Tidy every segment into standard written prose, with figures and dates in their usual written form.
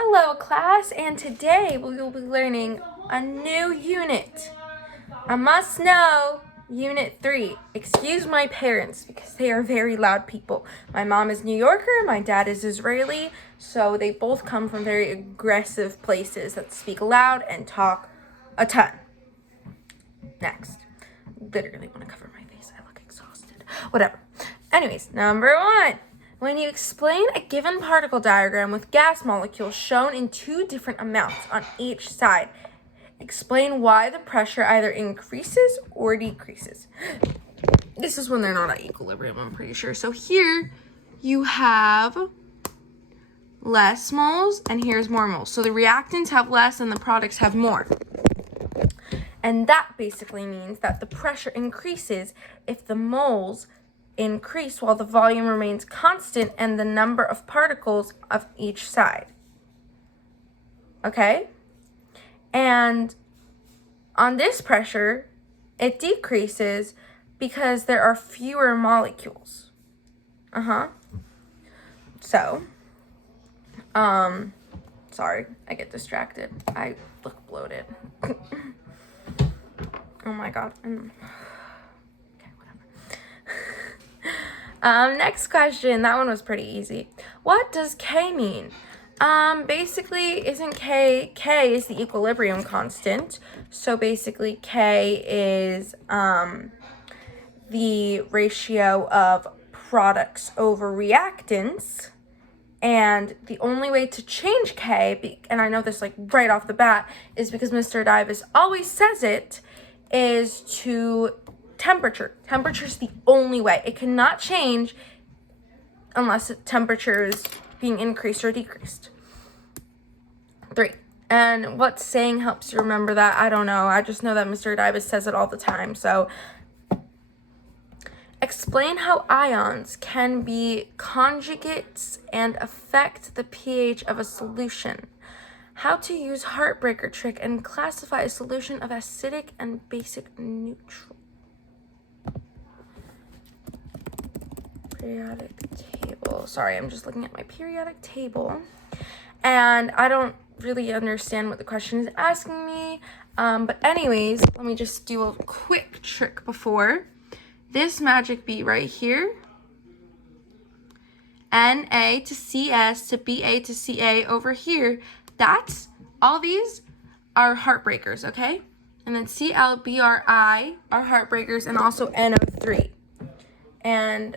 Hello class, and today we will be learning a new unit. A must know, Unit 3. Excuse my parents because they are very loud people. My mom is New Yorker, my dad is Israeli, so they both come from very aggressive places that speak loud and talk a ton. Next. Literally want to cover my face. I look exhausted. Whatever. Anyways, number 1. When you explain a given particle diagram with gas molecules shown in two different amounts on each side, explain why the pressure either increases or decreases. This is when they're not at equilibrium, I'm pretty sure. So here you have less moles and here's more moles. So the reactants have less and the products have more. And that basically means that the pressure increases if the moles increase while the volume remains constant and the number of particles of each side. Okay? And on this pressure, it decreases because there are fewer molecules. So, sorry, I get distracted. I look bloated. Oh my god. Next question. That one was pretty easy. What does K mean? Basically, isn't K is the equilibrium constant. So basically, K is, the ratio of products over reactants. And the only way to change K, and I know this like right off the bat, is because Mr. Davis always says it, is to temperature. Temperature is the only way. It cannot change unless temperature is being increased or decreased. 3. And what saying helps you remember that? I don't know. I just know that Mr. Davis says it all the time. So, explain how ions can be conjugates and affect the pH of a solution. How to use heartbreaker trick and classify a solution of acidic and basic neutral. Periodic table. Sorry, I'm just looking at my periodic table. And I don't really understand what the question is asking me. But anyways, let me just do a quick trick before. This magic bead right here. Na to Cs to Ba to Ca over here. That's, all these are heartbreakers, okay? And then ClBri are heartbreakers and also NO3. And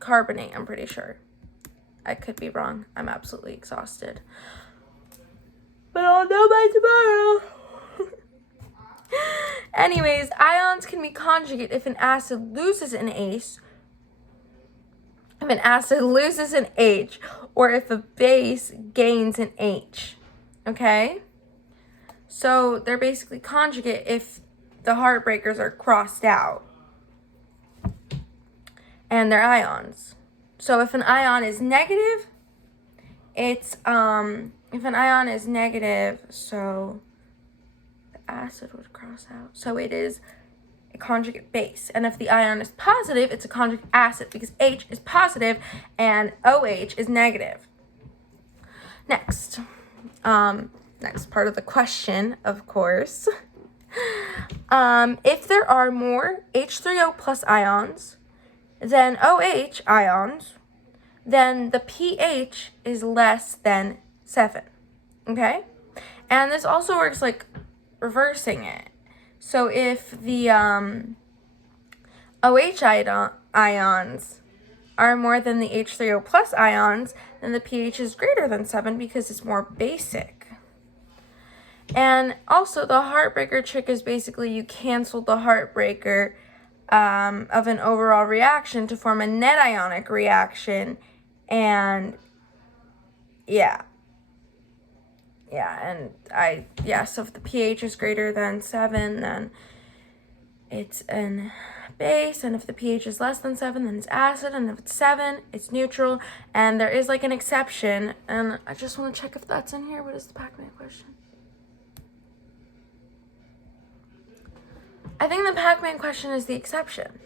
carbonate, I'm pretty sure. I could be wrong. I'm absolutely exhausted. But I'll know by tomorrow. Anyways, ions can be conjugate if an acid loses an H, or if a base gains an H. Okay? So they're basically conjugate if the heartbreakers are crossed out. And they're ions. So if an ion is negative, it's, if an ion is negative, so the acid would cross out. So it is a conjugate base. And if the ion is positive, it's a conjugate acid because H is positive and OH is negative. Next. Next part of the question, of course. If there are more H3O plus ions than OH ions, then the pH is less than 7, okay? And this also works like reversing it. So if the OH ions are more than the H3O plus ions, then the pH is greater than 7 because it's more basic. And also the heartbreaker trick is basically you cancel the heartbreaker of an overall reaction to form a net ionic reaction. And so if the pH is greater than 7, then it's an base, and if the pH is less than 7, then it's acid, and if it's 7, it's neutral, and there is like an exception, and I just want to check if that's in here. What is the Pac-Man question? I think the Pac-Man question is the exception.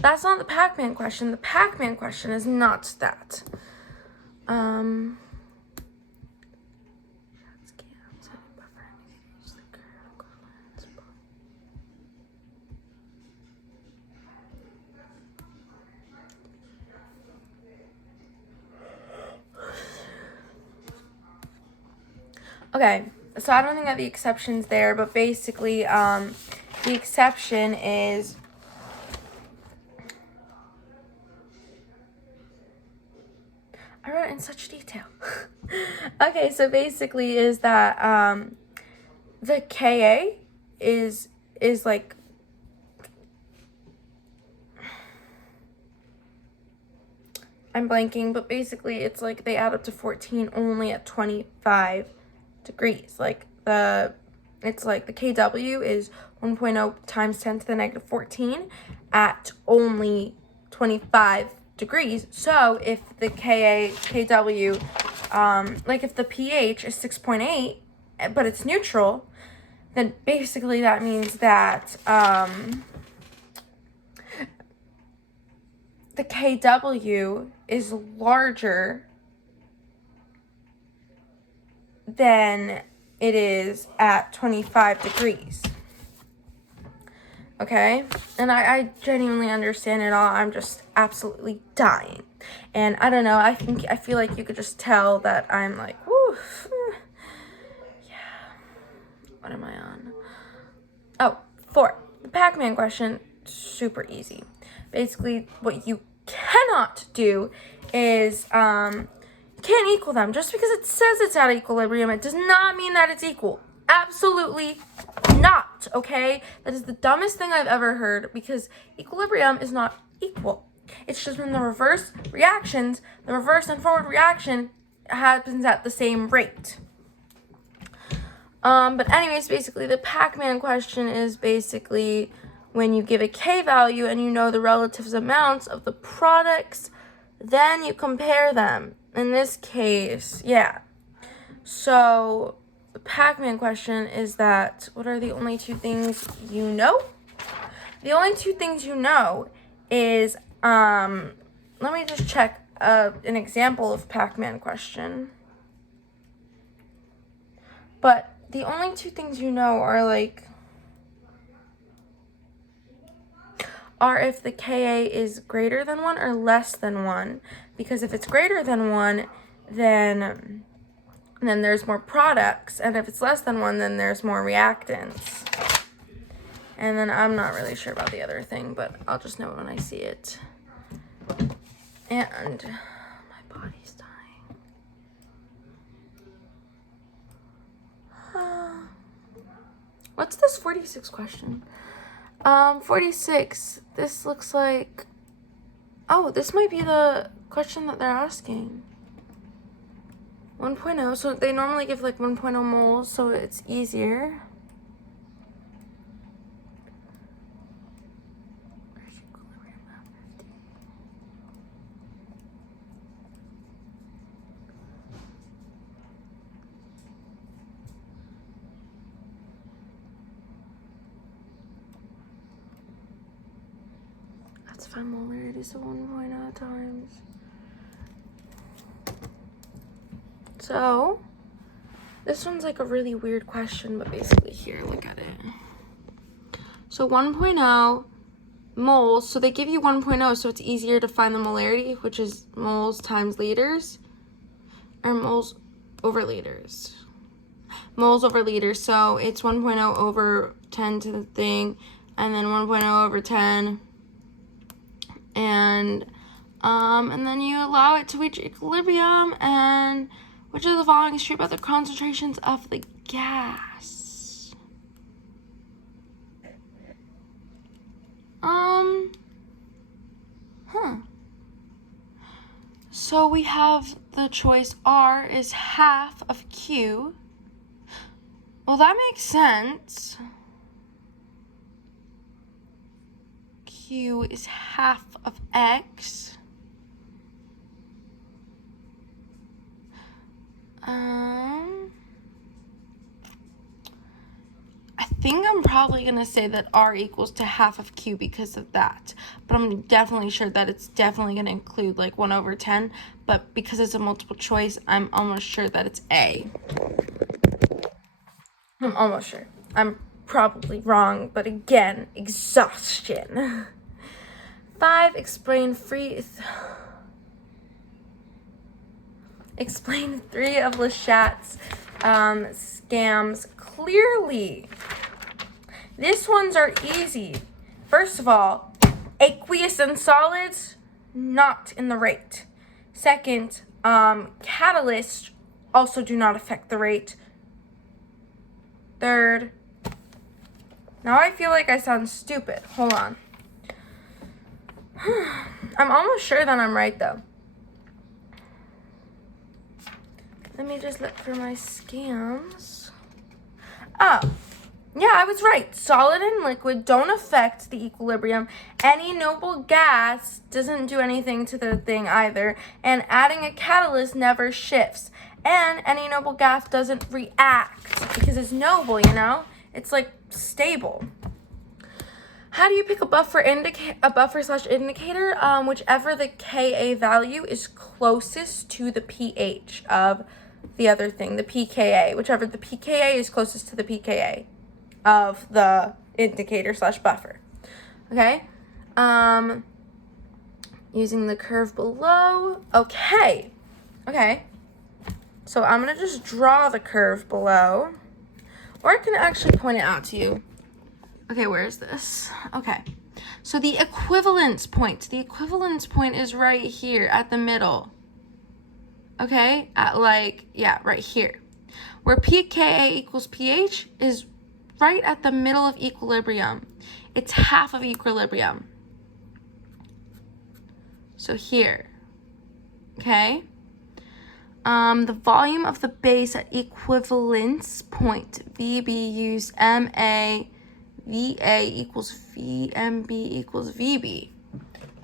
That's not the Pac-Man question. The Pac-Man question is not that. Okay, so I don't think that the exception's there, but basically, the exception is I wrote it in such detail. Okay, so basically is that the Ka is like I'm blanking, but basically it's like they add up to 14 only at 25 degrees. Like it's like the Kw is 1.0 times 10 to the negative 14 at only 25 degrees. So if the Kw, like if the pH is 6.8, but it's neutral, then basically that means that the Kw is larger than it is at 25 degrees. Okay? And I genuinely understand it all. I'm just absolutely dying. And I don't know, I feel like you could just tell that I'm like, woo. Yeah. What am I on? Oh, 4. The Pac-Man question, super easy. Basically, what you cannot do is, you can't equal them. Just because it says it's at equilibrium, it does not mean that it's equal. Absolutely not, okay? That is the dumbest thing I've ever heard, because equilibrium is not equal. It's just when the reverse reactions, the reverse and forward reaction happens at the same rate. But anyways, basically the Pac-Man question is basically when you give a K value and you know the relative amounts of the products, then you compare them. In this case, yeah. So the Pac-Man question is that, what are the only 2 things you know? The only 2 things you know is, let me just check an example of Pac-Man question. But the only 2 things you know are if the Ka is greater than 1 or less than 1. Because if it's greater than 1, then there's more products. And if it's less than 1, then there's more reactants. And then I'm not really sure about the other thing, but I'll just know it when I see it. And my body's dying. What's this 46 question? 46. This looks like... Oh, this might be the question that they're asking. 1.0. So they normally give like 1.0 moles, so it's easier. That's 5 molarity, so 1.0 times. So, this one's like a really weird question, but basically here, look at it. So 1.0 moles, so they give you 1.0, so it's easier to find the molarity, which is moles times liters, or moles over liters. Moles over liters, so it's 1.0 over 10 to the thing, and then 1.0 over 10, and then you allow it to reach equilibrium, and which of the following is true about the concentrations of the gas? So we have the choice R is half of Q. Well, that makes sense. Q is half of X. I think I'm probably going to say that R equals to half of Q because of that. But I'm definitely sure that it's definitely going to include like 1 over 10. But because it's a multiple choice, I'm almost sure that it's A. I'm almost sure. I'm probably wrong, but again, exhaustion. 5, explain 3 of Lechat's scams clearly. These ones are easy. First of all, aqueous and solids, not in the rate. Second, catalysts also do not affect the rate. Third, now I feel like I sound stupid. Hold on. I'm almost sure that I'm right, though. Let me just look for my scams. Oh, yeah, I was right. Solid and liquid don't affect the equilibrium. Any noble gas doesn't do anything to the thing either. And adding a catalyst never shifts. And any noble gas doesn't react because it's noble, you know? It's like stable. How do you pick a buffer/indicator? Whichever the Ka value is closest to the pH of the other thing, the pKa. Whichever the pKa is closest to the pKa of the indicator/buffer. Okay? Using the curve below. Okay. So I'm going to just draw the curve below. Or I can actually point it out to you. Okay, where is this? Okay. So the equivalence point. The equivalence point is right here at the middle. Okay? Right here. Where pKa equals pH is right at the middle of equilibrium. It's half of equilibrium. So here. Okay? The volume of the base at equivalence point, VB, use MA, VA equals VMB equals VB.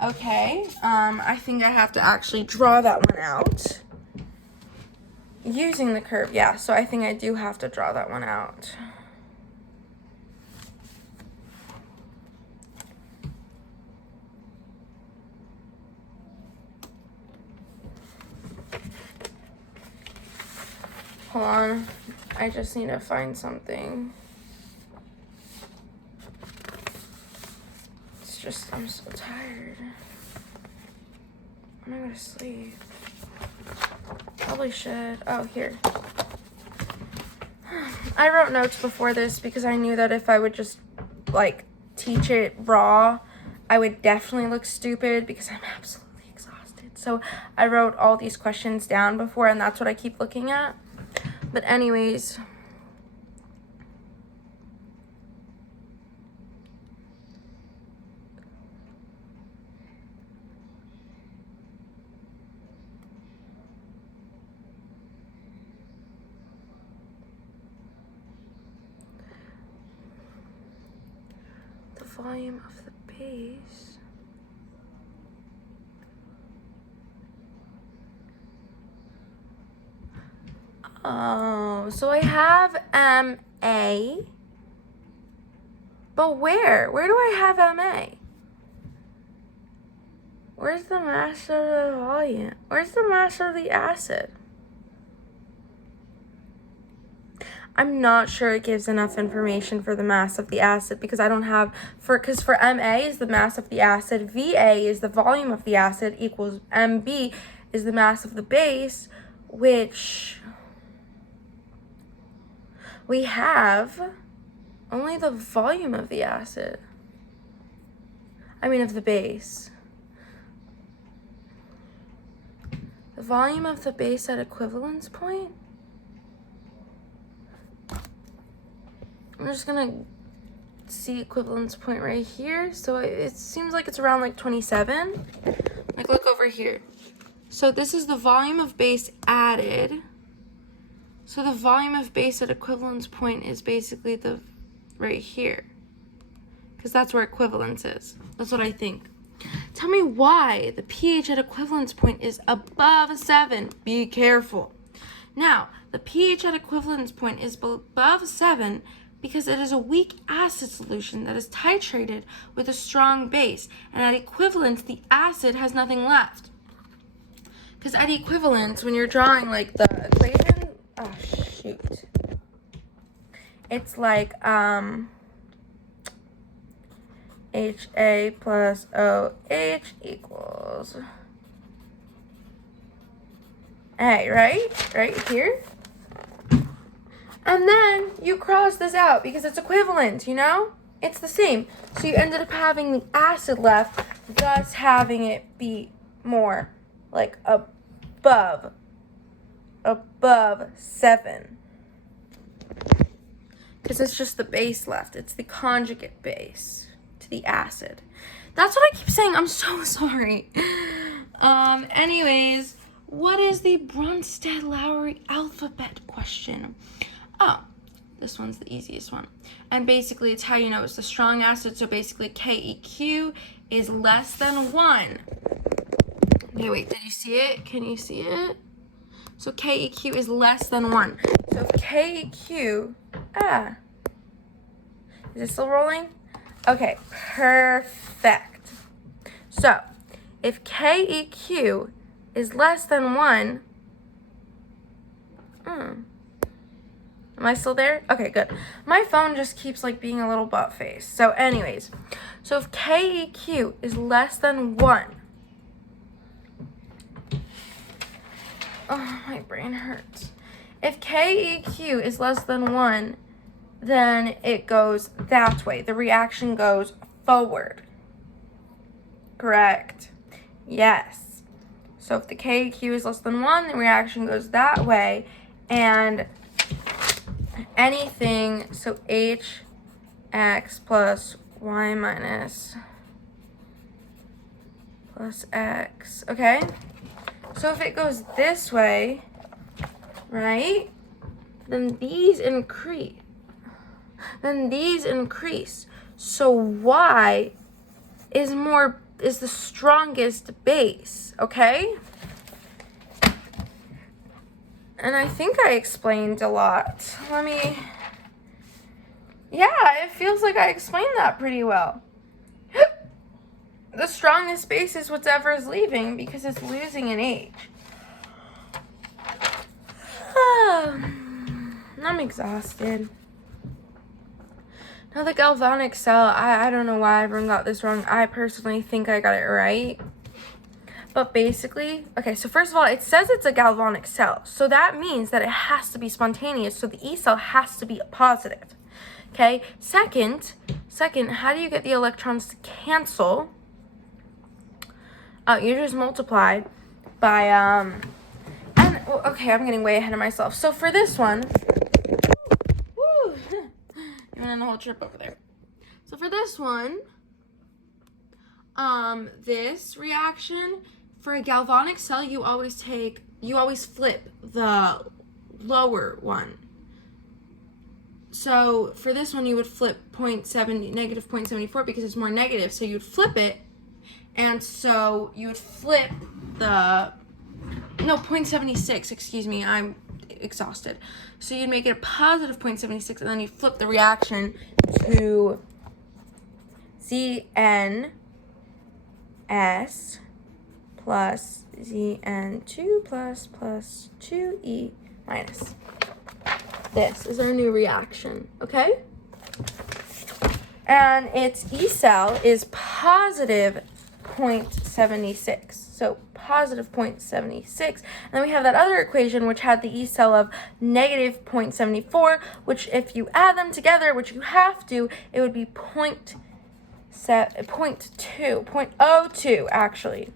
Okay, I think I have to actually draw that one out. Using the curve, yeah, so I think I do have to draw that one out. Hold on, I just need to find something. It's just, I'm so tired. I'm gonna go to sleep. Probably should. Oh, here. I wrote notes before this because I knew that if I would just, teach it raw, I would definitely look stupid because I'm absolutely exhausted. So I wrote all these questions down before, and that's what I keep looking at. But anyways, the volume of the base. Oh, so I have MA, but where? Where do I have MA? Where's the mass of the volume? Where's the mass of the acid? I'm not sure it gives enough information for the mass of the acid because I don't have, because for MA is the mass of the acid, VA is the volume of the acid, equals MB is the mass of the base, which we have only the volume of the acid. Of the base. The volume of the base at equivalence point? I'm just gonna see equivalence point right here. So it seems like it's around 27. Look over here. So this is the volume of base added. So the volume of base at equivalence point is basically right here. Because that's where equivalence is. That's what I think. Tell me why the pH at equivalence point is above 7. Be careful. Now, the pH at equivalence point is above 7 because it is a weak acid solution that is titrated with a strong base, and at equivalence, the acid has nothing left. Because at equivalence, when you're drawing like the equation, oh shoot, it's like HA plus OH equals A, right? Right here. And then you cross this out because it's equivalent, you know? It's the same. So you ended up having the acid left, thus having it be more like above 7. Because it's just the base left. It's the conjugate base to the acid. That's what I keep saying. I'm so sorry. Anyways, what is the Bronsted-Lowry alphabet question? Oh, this one's the easiest one. And basically, it's how you know it's the strong acid. So basically, KEQ is less than 1. Okay, wait, did you see it? Can you see it? So KEQ is less than 1. So if KEQ, is it still rolling? Okay, perfect. So if KEQ is less than 1, am I still there? Okay, good. My phone just keeps like being a little butt face. So anyways, so if KEQ is less than 1, oh, my brain hurts. If KEQ is less than 1, then it goes that way. The reaction goes forward. Correct. Yes. So if the KEQ is less than 1, the reaction goes that way. And anything, so HX plus Y minus plus X, okay? So if it goes this way, right, then these increase. So Y is the strongest base, okay? And I think I explained a lot. Yeah, it feels like I explained that pretty well. The strongest base is whatever is leaving because it's losing an H. I'm exhausted. Now the galvanic cell, I don't know why everyone got this wrong. I personally think I got it right. But basically, okay, so first of all, it says it's a galvanic cell. So that means that it has to be spontaneous. So the E cell has to be positive. Okay, second, how do you get the electrons to cancel? You just multiply by, okay, I'm getting way ahead of myself. So for this one, even in the whole trip over there. So for this one, this reaction, for a galvanic cell, you always flip the lower one. So for this one, you would flip negative 0.74 because it's more negative. So you'd flip it. And so you would flip 0.76, excuse me, I'm exhausted. So you'd make it a positive 0.76, and then you flip the reaction to ZnS plus Zn2 plus 2E minus. This is our new reaction, okay? And its E cell is positive 0.76. So positive 0.76. And then we have that other equation which had the E cell of negative 0.74, which if you add them together, which you have to, it would be 0.02 actually.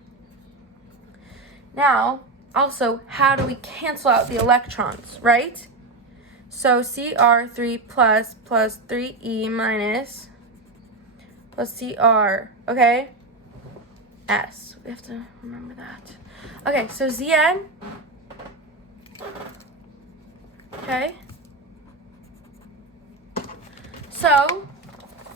Now, also, how do we cancel out the electrons, right? So Cr3 plus 3E minus plus Cr, okay? S. We have to remember that. Okay, so Zn. Okay. So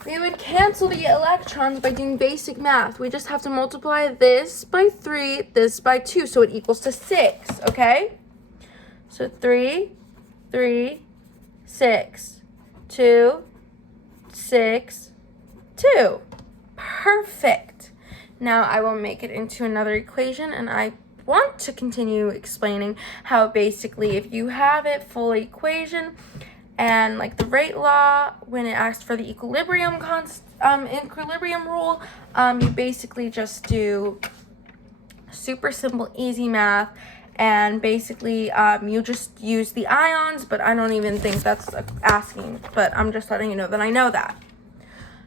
we would cancel the electrons by doing basic math. We just have to multiply this by 3, this by 2, so it equals to 6, okay? So 3, 6, 2, 6, 2. Perfect. Now I will make it into another equation, and I want to continue explaining how basically if you have it full equation and like the rate law, when it asks for the equilibrium rule, you basically just do super simple, easy math, and basically you just use the ions, but I don't even think that's asking, but I'm just letting you know that I know that.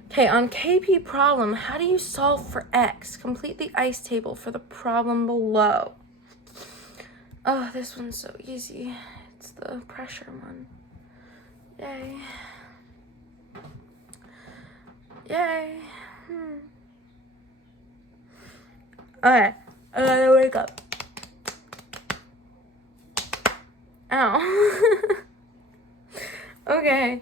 Okay, on KP problem, how do you solve for x? Complete the ice table for the problem below. Oh, this one's so easy. It's the pressure one. Yay. Yay. Okay, I gotta wake up. Ow. Okay.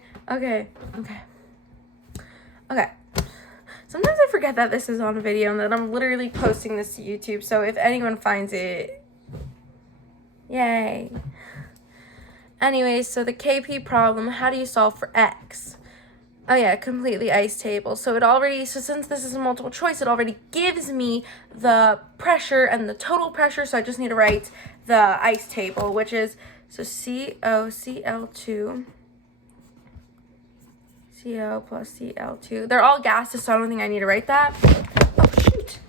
Sometimes I forget that this is on video and that I'm literally posting this to YouTube, so if anyone finds it, yay. Anyways, so the KP problem, how do you solve for x? Oh yeah, complete the ice table. So since this is a multiple choice, it already gives me the pressure and the total pressure, so I just need to write the ice table, which is, so COCl2, CO plus Cl2. They're all gases, so I don't think I need to write that. Oh, shoot.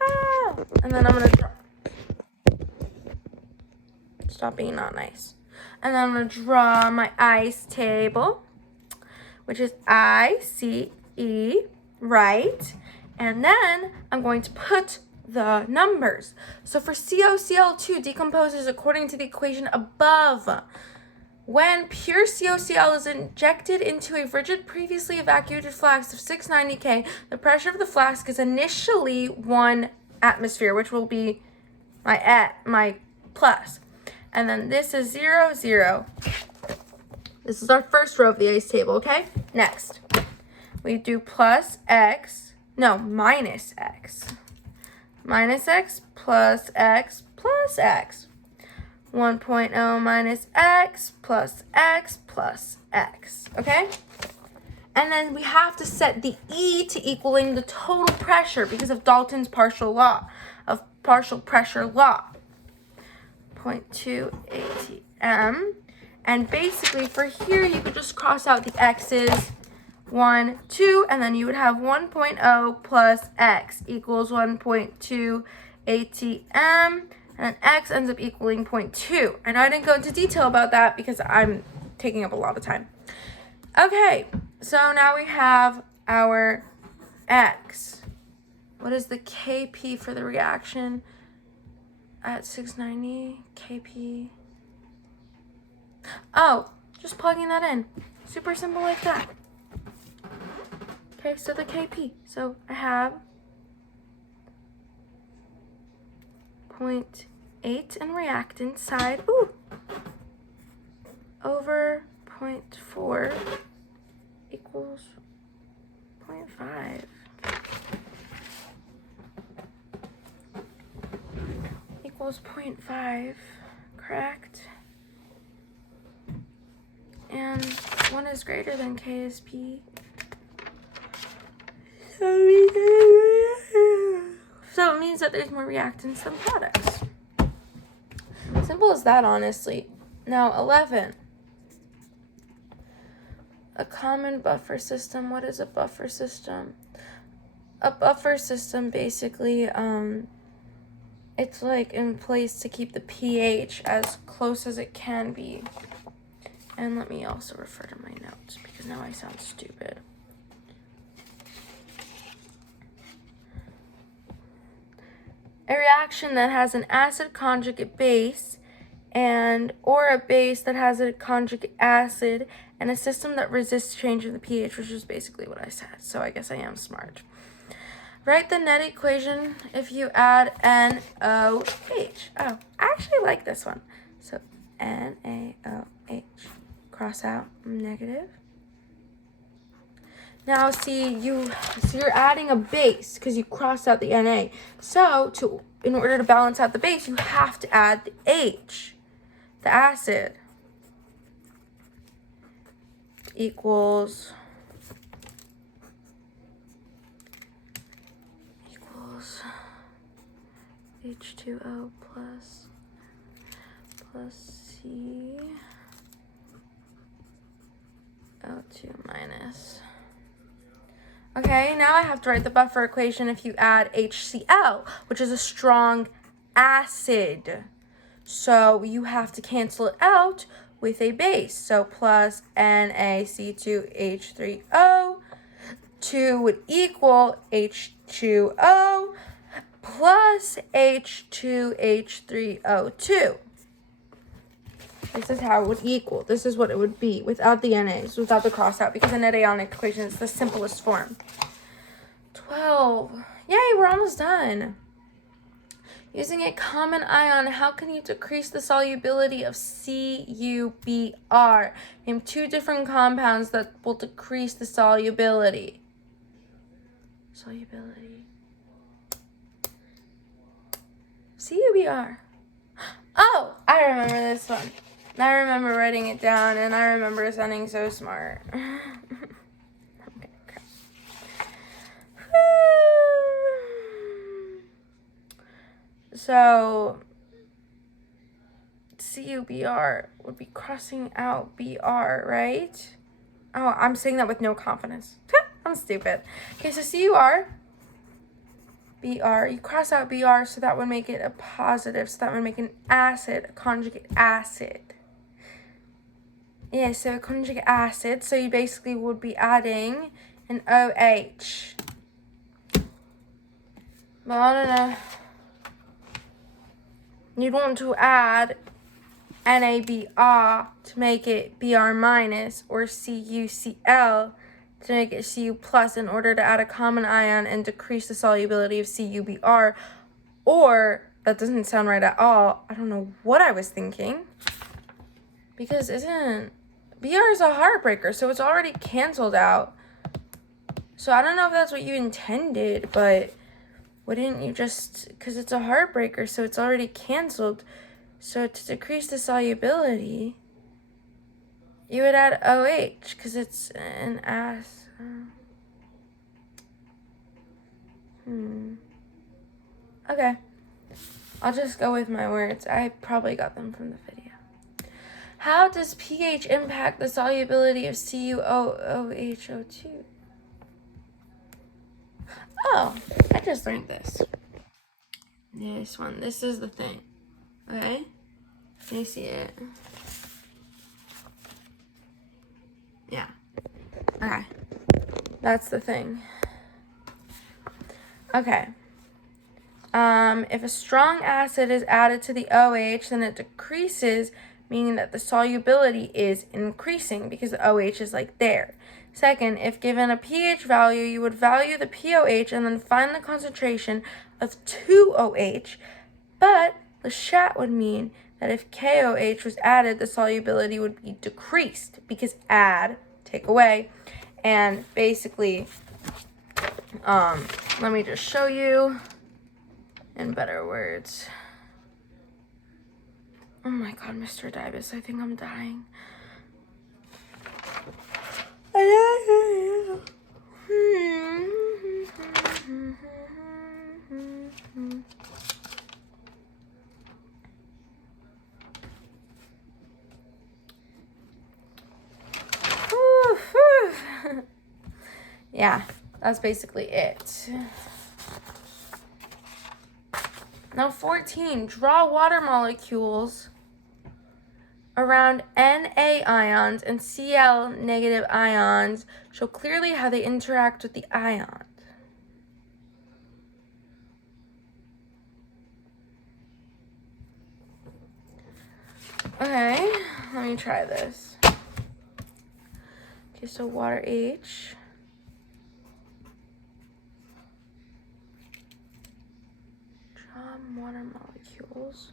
Ah! And then I'm going to stop being not nice. And then I'm going to draw my ice table, which is ICE, right? And then I'm going to put the numbers. So for COCl2 decomposes according to the equation above. When pure COCl is injected into a rigid previously evacuated flask of 690 K, the pressure of the flask is initially 1 atmosphere, which will be my plus. And then this is 0, 0. This is our first row of the ice table, okay? Next, we do minus x. Minus x plus x plus x. 1.0 minus x plus x plus x, okay? And then we have to set the E to equaling the total pressure because of Dalton's partial pressure law. 0.2 atm. And basically for here, you could just cross out the x's, 1, 2, and then you would have 1.0 plus x equals 1.2 atm. And x ends up equaling 0.2. And I didn't go into detail about that because I'm taking up a lot of time. Okay, so now we have our x. What is the Kp for the reaction at 690? Kp. Oh, just plugging that in. Super simple like that. Okay, so the Kp. So I have 0.8 in reactant side, over 0.4 equals 0.5. Equals 0.5, correct? And 1 is greater than K is P. So it means that there's more reactants than products. Simple as that, honestly. Now, 11. A common buffer system. What is a buffer system? A buffer system, basically, it's like in place to keep the pH as close as it can be. And let me also refer to my notes because now I sound stupid. A reaction that has an acid conjugate base or a base that has a conjugate acid and a system that resists change in the pH, which is basically what I said. So I guess I am smart. Write the net equation if you add NaOH. Oh, I actually like this one. So NaOH. Cross out negative. Now you're adding a base because you crossed out the Na. So in order to balance out the base, you have to add the H, the acid, equals H2O plus CO2 minus. Okay, now I have to write the buffer equation if you add HCl, which is a strong acid. So you have to cancel it out with a base. So plus NaC2H3O, 2 would equal H2O plus H2H3O2. This is how it would equal. This is what it would be without the NAs, without the cross out, because the net ionic equation is the simplest form. 12. Yay, we're almost done. Using a common ion, how can you decrease the solubility of CuBr? Name 2 different compounds that will decrease the solubility. CuBr. Oh, I remember this one. I remember writing it down, and I remember sounding so smart. Okay, crap. So, CuBr would be crossing out Br, right? Oh, I'm saying that with no confidence. I'm stupid. Okay, so Br, you cross out Br, so that would make it a positive, so that would make an acid, a conjugate acid. Yeah, so a conjugate acid, so you basically would be adding an OH. But I don't know. You'd want to add NaBr to make it Br minus, or CuCl to make it Cu plus, in order to add a common ion and decrease the solubility of CuBr. Or, that doesn't sound right at all. I don't know what I was thinking. Because Br is a heartbreaker, so it's already canceled out. So I don't know if that's what you intended, but wouldn't you just, because it's a heartbreaker, so it's already canceled. So to decrease the solubility, you would add OH, because it's an acid. Okay. I'll just go with my words. I probably got them from the video. How does pH impact the solubility of CuOHO2? Oh, I just learned this. This one. This is the thing. Okay? Can you see it? Yeah. Okay. That's the thing. Okay. If a strong acid is added to the OH, then it decreases, meaning that the solubility is increasing because the OH is like there. Second, if given a pH value, you would value the pOH and then find the concentration of 2OH, but Le Chat would mean that if KOH was added, the solubility would be decreased, because add, take away, and basically, let me just show you in better words. Oh my god, Mr. Dibus, I think I'm dying. Yeah, that's basically it. Now 14, draw water molecules around Na ions and Cl negative ions. Show clearly how they interact with the ions. Okay, let me try this. Okay, so water H. Draw water molecules.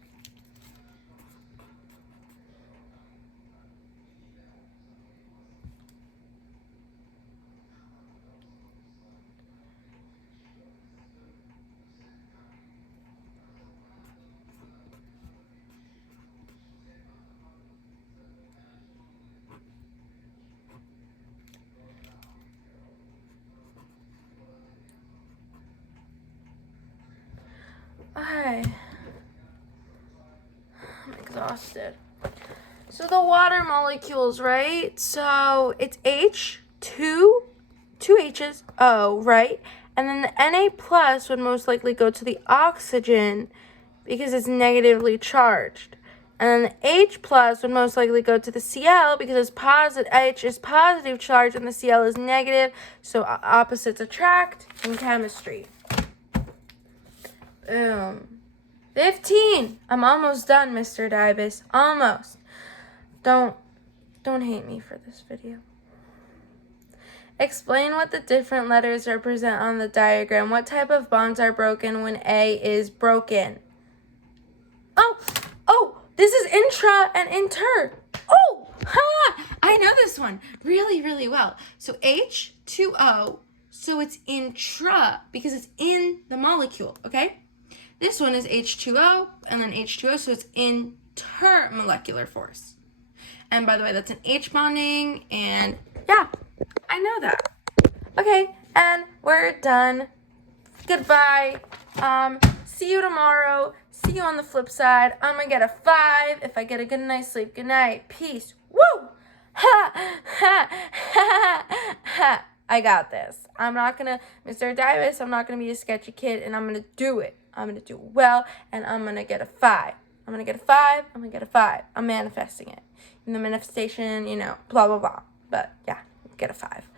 Okay. I'm exhausted. So the water molecules, right? So it's H, two H's, O, right? And then the Na plus would most likely go to the oxygen because it's negatively charged. And then the H plus would most likely go to the Cl because H is positive charge and the Cl is negative. So opposites attract in chemistry. Boom. 15. I'm almost done, Mr. Dybus. Almost. Don't hate me for this video. Explain what the different letters represent on the diagram. What type of bonds are broken when A is broken? Oh, this is intra and inter. Oh, I know this one really, really well. So H2O, so it's intra because it's in the molecule, okay? This one is H2O and then H2O, so it's intermolecular force. And by the way, that's an H bonding, and yeah, I know that. Okay, and we're done. Goodbye. See you tomorrow. See you on the flip side. I'm gonna get a 5 if I get a good night's sleep. Good night. Peace. Woo! Ha! Ha! Ha! Ha! I got this. I'm not gonna, Mr. Dybus, I'm not gonna be a sketchy kid, and I'm gonna do it. I'm gonna do it well, and I'm gonna get a 5. I'm gonna get a 5. I'm gonna get a 5. I'm manifesting it. In the manifestation, blah, blah, blah. But yeah, get a 5.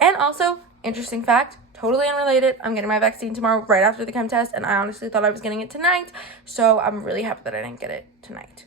And also, interesting fact, totally unrelated, I'm getting my vaccine tomorrow right after the chem test, and I honestly thought I was getting it tonight, so I'm really happy that I didn't get it tonight.